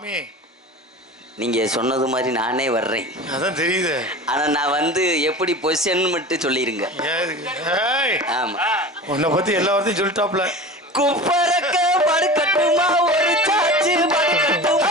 மாமி நீங்க சொன்னது மாதிரி நானே வர்றேன். அதான் தெரியுது. ஆனா நான் வந்து எப்படி பொசிஷன் மட்டும் சொல்லிருங்க. ஆமா, உன்னை பத்தி எல்லா வார்த்தையும் சொல்லிட்டாப்ல. குப்பரக்க படுக்கட்டுமா ஒரு சாச்சு படுக்கட்டுமா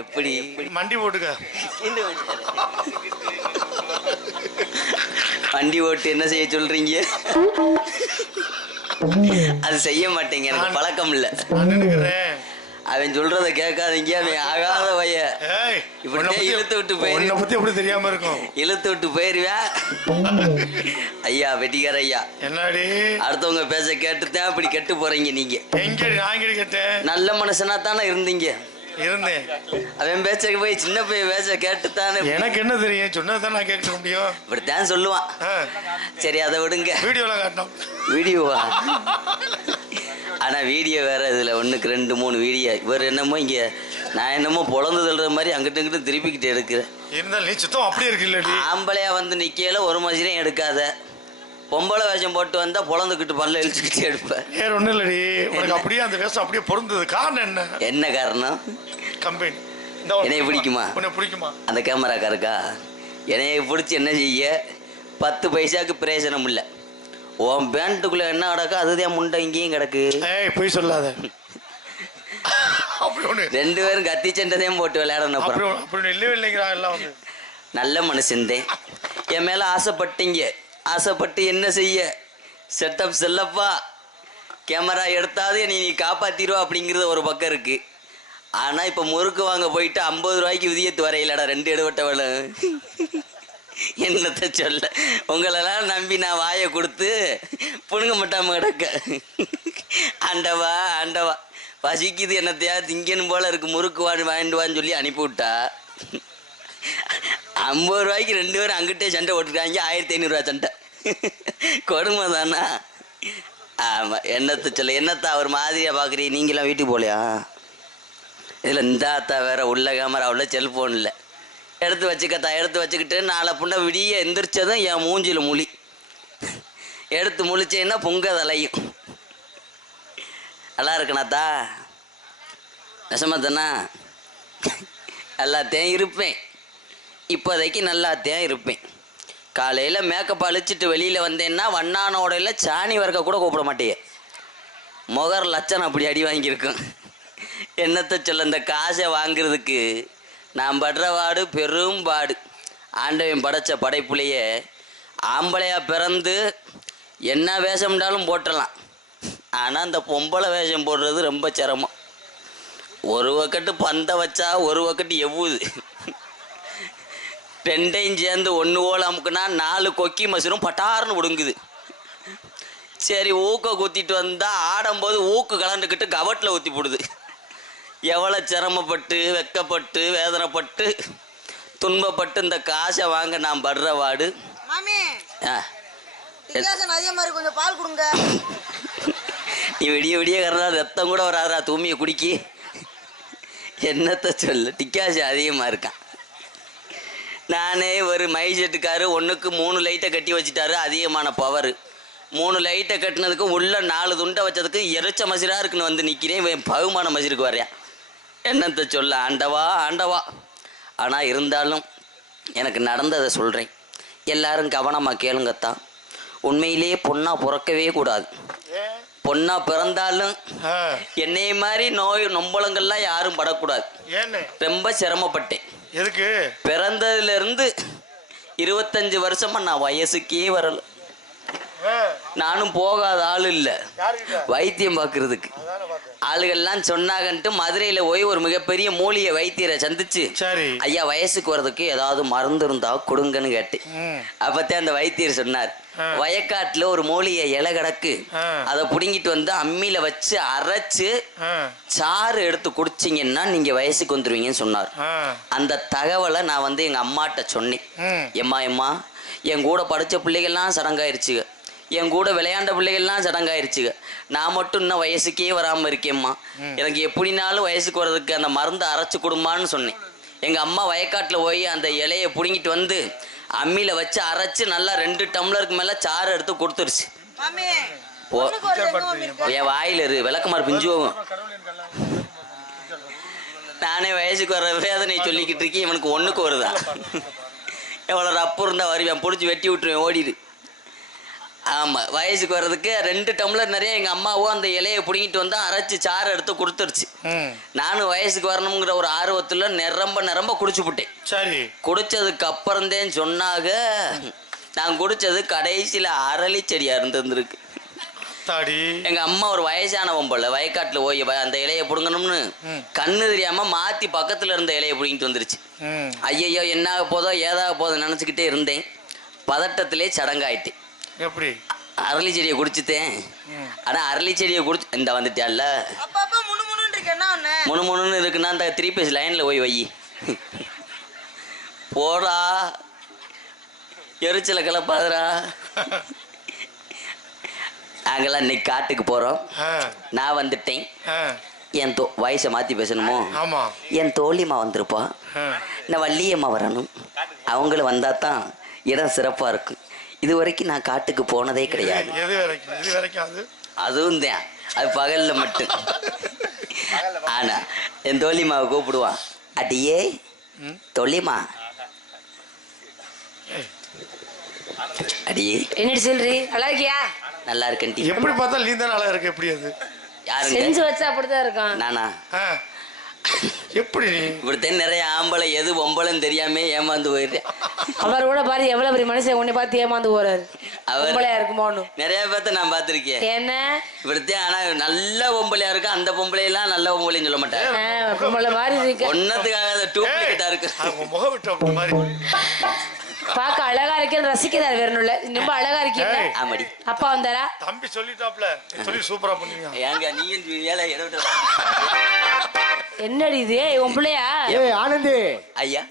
எப்படி மண்டி போட்டுக்க. வண்டி ஓட்டு என்ன செய்ய சொல்றீங்க? அது செய்ய மாட்டேங்க, எனக்கு பழக்கம் இல்ல. அவன் சொல்றத கேட்காதீங்க, அவன் ஆகாத பைய. இப்படி இழுத்து விட்டு போய் தெரியாம இருக்கும், இழுத்து விட்டு போயிருவேன். ஐயா வெட்டிக்கார ஐயா, என்னடி அடுத்தவங்க பேச கேட்டுதான் இப்படி கெட்டு போறீங்க நீங்க. எங்க நான் கேட்டேன், நல்ல மனுஷனா தானே இருந்தீங்க. இருந்தேன். அவன் பேச்ச போய் சின்ன பையன் பேச்ச கேட்டுத்தானே. எனக்கு என்ன தெரியும், சொன்னதான் நான் கேட்க முடியும். இப்படித்தான் சொல்லுவான். சரி அதை விடுங்க. வீடியோல காட்டணும். வீடியோவா? ஆனா வீடியோ வேற, இதுல 1க்கு 2 3 வீடியோ. இவர் என்னமோ இங்க நான் என்னமோ பொழந்து தள்ளுற மாதிரி அங்கிட்ட இங்கிட்ட திருப்பிக்கிட்டு எடுக்கிறேன். இருந்தாலும் நீ சுத்தம் அப்படியே இருக்கு. ஆம்பளையா வந்து நிக்கையில ஒரு மனுஷனையும் எடுக்காத, பொம்பளை வேஷம் போட்டு வந்தா பொழந்துக்கிட்டு பல்ல இழுச்சுக்கிட்டு எடுப்பேன். வேற ஒண்ணும் இல்லடி, உனக்கு அப்படியே அந்த வேஷம் அப்படியே பொருந்தது. காரணம் என்ன? என்ன காரணம்? கம்பெனி என்னைய பிடிக்குமா? உன்னை பிடிக்குமா? அந்த கேமராக்கா இருக்கா? என்னைய பிடிச்சி என்ன செய்ய? 10 பைசாக்கு பிரயோஜனம் இல்லை. உன் பேண்ட்டுக்குள்ள என்ன கிடக்கு அதுதான் முண்டை இங்கேயும் கிடக்கு. போய் சொல்லாத. 2 பேரும் கத்தி சண்டையும் போட்டு விளையாடணும். நல்ல மனுஷன்தேன். என் மேல ஆசைப்பட்டீங்க, ஆசைப்பட்டு என்ன செய்ய? செட்டப் செல்லப்பா, கேமரா எடுத்தாதே நீ காப்பாத்திடுவா அப்படிங்கிறது ஒரு பக்கம் இருக்கு. ஆனா இப்ப முறுக்கு வாங்க போயிட்டு 50 ரூபாய்க்கு விதியத்து வரையிலடா 2 எடுவட்டவள. என்னத்த சொல்ல, உங்களெல்லாம் நம்பி நான் வாயை கொடுத்து புணுங்க மாட்டாம கிடக்க. ஆண்டவா ஆண்டவா, பசிக்குது என்னத்தையா திங்கன்னு போல இருக்கு, முறுக்கு வாங்கிட்டு வான்னு சொல்லி அனுப்பிவிட்டா 50 ரூபாய்க்கு 2 பேரும் அங்கிட்டே சண்டை ஓட்டுருக்காங்க. 1500 ரூபா சண்டை. கொடுமை தானா? ஆமா, என்னத்த சொல்ல. என்னத்தா ஒரு மாதிரியா பாக்குறீங்க? நீங்களாம் வீட்டுக்கு போலையா? இதுல இந்த அத்தா வேற உள்ள கேமரா உள்ள செல்போன் இல்லை, எடுத்து வச்சுக்கத்தா. எடுத்து வச்சுக்கிட்டு நாளை புண்ண விடிய எந்திரிச்சதும் என் மூஞ்சில முழி எடுத்து முழிச்சேன்னா பொங்க தலையும். நல்லா இருக்கணாத்தா, நெசமாத்தானா? நல்லாத்தேன் இருப்பேன், இப்போதைக்கு நல்லாத்தேன் இருப்பேன். காலையில் மேக்கப் அழிச்சிட்டு வெளியில் வந்தேன்னா வண்ணானோடையில சாணி வர்க்க கூட கூப்பிட மாட்டேயே. முகர் லட்சணம் அப்படி அடி வாங்கியிருக்கும். என்னத்தை சொல்ல, இந்த காசை வாங்குறதுக்கு நான் படுற பாடு பெரும் பாடு. ஆண்டவன் படைச்ச படைப்புலையே ஆம்பளையா பிறந்து என்ன வேஷம்னாலும் போட்டலாம். ஆனால் இந்த பொம்பளை வேஷம் போடுறது ரொம்ப சிரமம். ஒரு வக்கட்டு பந்தை வச்சா ஒரு வக்கட்டு எவ்வுது. 2ஐயும் சேர்ந்து 1 ஓலை அமுக்குனா 4 கொக்கி மசூரும் பட்டாருன்னு விடுங்குது. சரி ஊக்க குத்திட்டு வந்தா ஆடும்போது ஊக்கு கலந்துக்கிட்டு கவட்டில் ஊற்றி போடுது. எவ்வளோ சிரமப்பட்டு வெக்கப்பட்டு வேதனைப்பட்டு துன்பப்பட்டு இந்த காசை வாங்க நான் படுற வாடு. கொஞ்சம் பால் கொடுங்க. நீ விடிய விடிய கறா ரத்தம் கூட வராதா தூமியை குடிக்கி. என்னத்தை சொல்ல, டிக்காசு அதிகமாக இருக்கான். நானே ஒரு மைசெட்டுக்காரு 1க்கு 3 லைட்டை கட்டி வச்சுட்டாரு. அதிகமான பவர். 3 லைட்டை கட்டினதுக்கு உள்ள 4 துண்டை வச்சதுக்கு எரிச்ச மசிரா இருக்குன்னு வந்து நிற்கிறேன். பகுமான மசிருக்கு வரையா. என்னத்தை சொல்ல, ஆண்டவா ஆண்டவா. ஆனால் இருந்தாலும் எனக்கு நடந்ததை சொல்கிறேன், எல்லாரும் கவனமாக கேளுங்கத்தான். உண்மையிலேயே பொண்ணா பிறக்கவே கூடாது. பொண்ணா பிறந்தாலும் என்னைய மாதிரி நோய் நொம்பலங்கள்லாம் யாரும் படக்கூடாது. ரொம்ப சிரமப்பட்டேன். எதுக்கு? பிறந்ததுல இருந்து 25 வருஷமா நான் வயசுக்கே வரல. நானும் போகாத ஆள் இல்லை வைத்தியம் பார்க்கறதுக்கு. ஆளுகள்லாம் சொன்னாங்கன்ட்டு மதுரையில போய் ஒரு மிகப்பெரிய மூலிகை வைத்தியரை சந்திச்சு, ஐயா வயசுக்கு வர்றதுக்கு ஏதாவது மருந்து இருந்தா கொடுங்கன்னு கேட்டேன். அப்பத்தான் அந்த வைத்தியர் சொன்னார், வயக்காட்டுல ஒரு மூலிகை இலை கிடக்கு, அதை புடுங்கிட்டு வந்து அம்மியில வச்சு அரைச்சு சாறு எடுத்து குடிச்சிங்கன்னா நீங்க வயசுக்கு வந்துருவீங்கன்னு சொன்னார். அந்த தகவலை நான் வந்து எங்க அம்மாட்ட சொன்னேன். எம்மா என் கூட படிச்ச பிள்ளைகள்லாம் சடங்காயிருச்சுங்க, என் கூட விளையாண்ட பிள்ளைகள்லாம் சடங்காயிருச்சுங்க. நான் மட்டும் இன்னும் வயசுக்கே வராமல் இருக்கேம்மா. எனக்கு எப்படினாலும் வயசுக்கு வர்றதுக்கு அந்த மருந்தை அரைச்சி கொடுமான்னு சொன்னேன். எங்கள் அம்மா வயக்காட்டில் போய் அந்த இலையை பிடுங்கிட்டு வந்து அம்மியில் வச்சு அரைச்சி நல்லா 2 டம்ளருக்கு மேலே சாறு எடுத்து கொடுத்துருச்சு. என் வாயில் விளக்கமாறு பிஞ்சு போகும். நானே வயசுக்கு வர வேதனை சொல்லிக்கிட்டு இருக்கேன், இவனுக்கு ஒன்றுக்கு வருதா? எவ்வளோ ரப்பு இருந்தால் வருவேன், பிடிச்சி வெட்டி விட்டுருவேன், ஓடிடு. ஆமாம், வயசுக்கு வர்றதுக்கு 2 டம்ளர் நிறைய எங்கள் அம்மாவோ அந்த இலையை பிடிங்கிட்டு வந்தால் அரைச்சி சாறு எடுத்து கொடுத்துருச்சு. நானும் வயசுக்கு வரணுங்கிற ஒரு ஆர்வத்தில் நிரம்ப குடிச்சுப்புட்டேன். சரி, குடிச்சதுக்கு அப்புறந்தேன்னு சொன்னாங்க. நான் குடிச்சது கடைசியில் அரளி செடியாக இருந்திருக்கு. எங்க அம்மா ஒரு வயசானவன் போல வயக்காட்டுல போய் அந்த இலையை புடுங்கணும்னு கண்ணு தெரியாம மாத்தி பக்கத்துல இருந்த இலையை புடுங்கிட்டு வந்துருச்சு. ஐயையோ என்னாக போதோ ஏதாக போதோ நினைச்சுக்கிட்டே இருந்தேன். பதட்டத்திலே சடங்காயிட்டேன். எப்படி அரளி செடியை குடிச்சுட்டேன். ஆனா அரளி செடியை குடிச்சு இந்த வந்துட்டியால முணுமுணுன்னு இருக்குன்னா அந்த 3 பேஸ் லைன்ல போய் வை போடா, எரிச்சலை கிளப்பாதுரா. நாங்கெல்லாம் இன்னைக்கு காட்டுக்கு போறோம். நான் வந்துட்டேன். என் வயசை மாத்தி பேசணுமோ? என் தோழியம்மா வந்திருப்பா, நான் வள்ளியம்மா வரணும். அவங்களும் வந்தா தான் இடம் சிறப்பா இருக்கும். இது வரைக்கும் நான் காட்டுக்கு போனதே கிடையாது. அதுவும் தான், அது பகல்ல மட்டும். ஆனா என் தோழியம்மாவை கூப்பிடுவான். அடியே தோழியம்மா, அடியே என்ன சொல்றீ? நல்லா இருக்கியா? நல்லா இருக்கேன். எப்படி பார்த்தா நீ தான் நல்லா இருக்க. எப்படி அது யாருங்க செஞ்சு வச்சா அப்படிதான் இருக்கும். நானா? எப்படி இப்படித்தான் நிறைய ஆம்பளை எது பொம்பளைன்னு தெரியாம ஏமாந்து போயிடுறேன். அவர் கூட பாரு எவ்வளவு பெரிய மனுஷன் உன்னை பார்த்து ஏமாந்து போறாரு. பொம்பளையா இருக்குமோன்னு நிறைய பேர்த்த நான் பார்த்திருக்கேன். என்ன இப்படித்தான், ஆனா நல்ல பொம்பளையா இருக்கு. அந்த பொம்பளை எல்லாம் நல்ல பொம்பளைன்னு சொல்ல மாட்டேன். பொம்பளை மாதிரி இருக்கு. ஒன்னதுக்காக டூப்ளிகேட்டா இருக்கு. முகம் விட்ட மாதிரி பாக்க அழகா இருக்கேன்னு ரசிக்கிறார். வேறனுள்ள ரொம்ப அழகா இருக்கீங்க. ஆமாடி. அப்பா வந்தாரா? தம்பி சொல்லிட்டாப்ல, சொல்லி சூப்பரா பண்ணீங்க. ஏங்க நீங்க ஏழை இடவிட்டு என்னடி இது உன் பிள்ளையா? ஆனந்தி ஐயா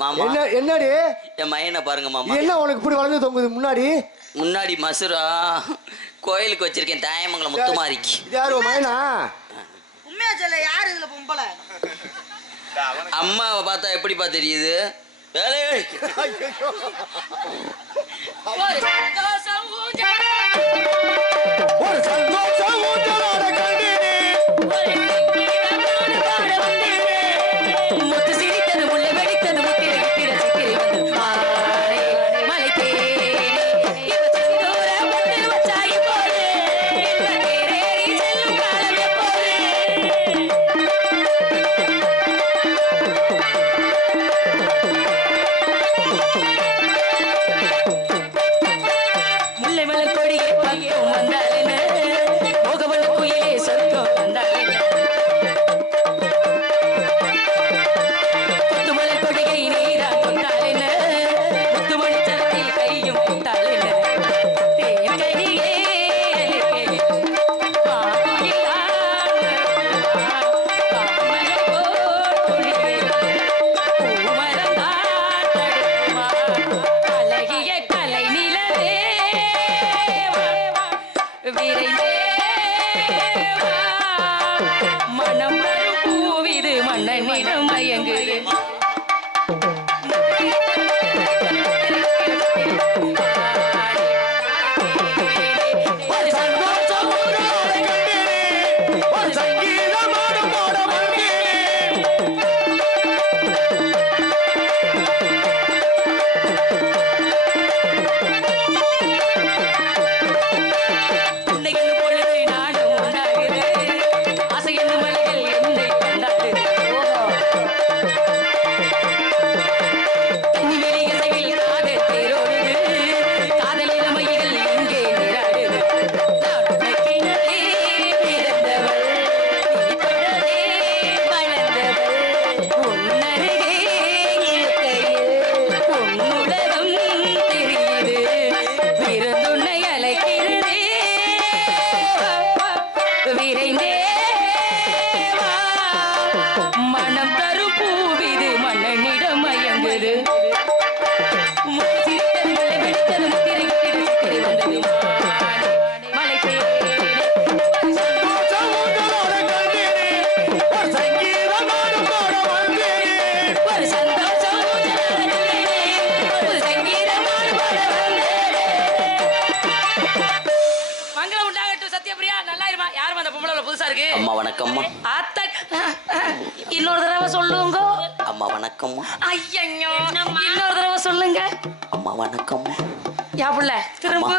மாமா. என்னடி என் மையனை பாருங்க மாமா. என்ன உனக்கு இப்படி வளர்ந்து தொங்குது? முன்னாடி மசுரா கோயிலுக்கு வச்சிருக்கேன், தாயமங்கலம் முத்துமாரிக்கு. யாரு மைனா? உண்மையா சொல்ல, யாரு இதுல பொம்பளை? அம்மாவை பார்த்தா எப்படிப்பா தெரியுது? ஒரு சந்தோஷம் ஊஞ்சலாட கண்டினே, முத்து சிரித்தது முல்லை வெடித்தது முத்திரை கிட்டிட சித்திரை வந்து மலை தேனே செந்தூர முத்து வச்சாய் போலே தேரேறி செல்லும் காலம் எப்போது? முல்லை மலர் கொடியை பக்கம் வந்தாலே முகவல் குயில் வணக்கம்மா. அத்த இன்னொரு தடவை சொல்லுங்க. அம்மா வணக்கம்மா. ஐயோ இன்னொரு தடவை சொல்லுங்க. அம்மா வணக்கம்மா. யா புள்ள திரும்ப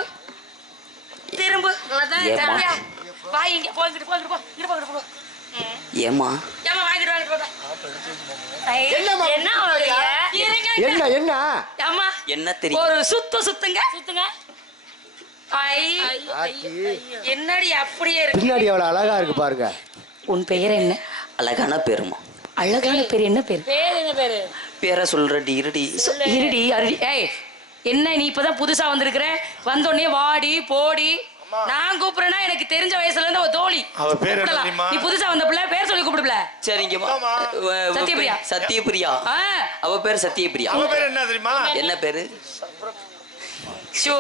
திரும்ப ஏம்மா? வாங்க போங்கிட்டு போங்கிட்டு போ இங்க போங்கிட்டு போ. ஏம்மா ஏமா வாங்கிட்டு வாங்கிட்டு போ. என்னம்மா? என்ன அவளுடைய? என்ன என்ன அம்மா என்ன தெரியும்? ஒரு சுத்துங்க சுத்துங்க. ஐ ஆத்தி. என்னடி அப்படியே இருக்கு? பின்னாடி எவ்வளவு அழகா இருக்கு பாருங்க. உன் பெயர் என்ன? அழகான பேருமா. அழகான பேர் என்ன பேர்? பேரை சொல்றடி இருடி. இருடி அருடி. ஏய் என்ன நீ இப்பதான் புதுசா வந்திருக்கிற? வந்தோடனே வாடி போடி நான் கூப்பிடுறேன்னா எனக்கு தெரிஞ்ச வயசுல இருந்து ஒரு தோழி. அவ பேர் என்ன கூப்பிடலாம். தெரியுமா? நீ புதுசா வந்த பிள்ளை பேர் சொல்லி கூப்பிடுப்ல. சரிங்கம்மா. சத்யபிரியா. சத்யபிரியா. ஆ அவ பேர் சத்யபிரியா. அவ பேர் என்ன தெரியுமா? என்ன பேரு? ஷோ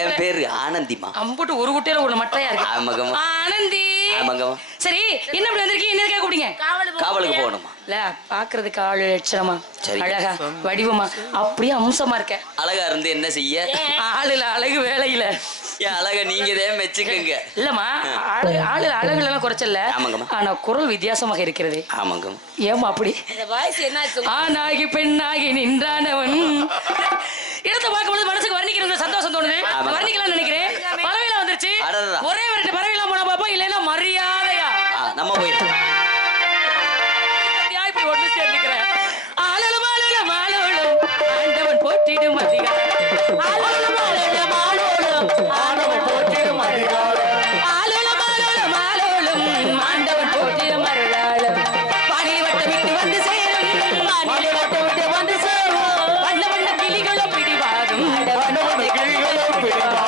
என் பேரு ஆனந்திமா. அம்புட்டு ஒரு குட்டையில ஒரு மட்டையா இருக்கு. ஆமாங்கம்மா. ஆனந்தி. ஆமாங்கம்மா. சரி என்ன இப்படி வந்திருக்கீங்க? என்ன இருக்கா கூப்பிடுங்க? காவலுக்கு போகணுமா? இல்ல பாக்குறதுக்கு ஆளு லட்சணமா சரி. அழகா வடிவமா அப்படியே அம்சமா இருக்க. அழகா இருந்து என்ன செய்ய? ஆளுல அழகு வேலையில என் அழக நீங்க தான் மெச்சுக்குங்க. இல்லம்மா ஆளுல அழகுல எல்லாம் குறைச்சல. ஆமாங்கம்மா. ஆனா குரல் வித்தியாசமாக இருக்கிறது. ஆமாங்க. ஏமா அப்படி? ஆணாகி பெண்ணாகி நின்றானவன் இடத்தை பார்க்கும்போது மனசுக்கு வர்ணிக்கணும் சந்தோஷம் தோணுது. ஆமாங்க. வர்ணிக்கலாம் நினைக்கிறேன். பறவைலாம் வந்துருச்சு. அடடா. ஒரே வரட்டு பறவைலாம் போனா பாப்போம். இல்லைன்னா மரியாதையா நம்ம போயிடும். இப்படி ஒண்ணு சேர்ந்துக்கிறேன். ஆளும் ஆளும் ஆளும் ஆண்டவன் போற்றிடும் அதிகாரம். ஆளும் ஆளும் ஆளும் ஆண்டவன் போற்றிடும் அதிகாரம். ஆளும் ஆளும் ஆளும் ஆண்டவன் போற்றிடும் அருளாளம். பாடி வட்டம் விட்டு வந்து சேரும். வானிலை வட்டம் விட்டு வந்து சேரும். வண்ண வண்ண கிளிகளும் பிடிவாரும். வண்ண வண்ண கிளிகளும் பிடிவாரும்.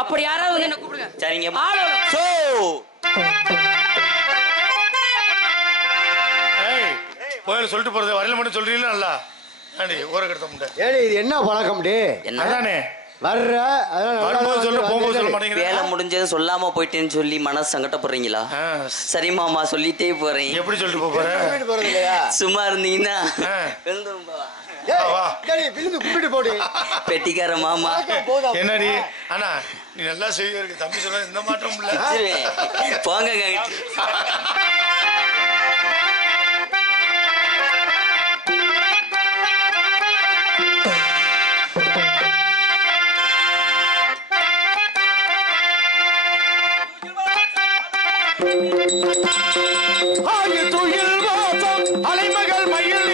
அப்படி யாராவது என்ன கூப்பிடுங்க. சரிங்க. போயில சொல்லிட்டு போறது வரையில மட்டும் சொல்றீங்களா? நல்லா ஆண்டி ஊர கட்ட முட்டை. ஏடி இது என்ன பழக்கம் டி? அதானே வர்ற வரும்போது சொல்ல போகும்போது சொல்ல மாட்டேங்கிறீங்க. வேலை முடிஞ்சது சொல்லாம போயிட்டேன்னு சொல்லி மனசு சங்கடப்படுறீங்களா? சரி மாமா சொல்லிட்டே போறேன். எப்படி சொல்லிட்டு போற? போறது இல்லையா? சும்மா இருந்தீங்கன்னா பெட்டிக்கார மாமா. என்னடி அண்ணா நீ நல்லா செய்ய இருக்கு தம்பி சொல்ல இந்த மாற்றம் இல்ல. போங்க. அலைமகள் மயில்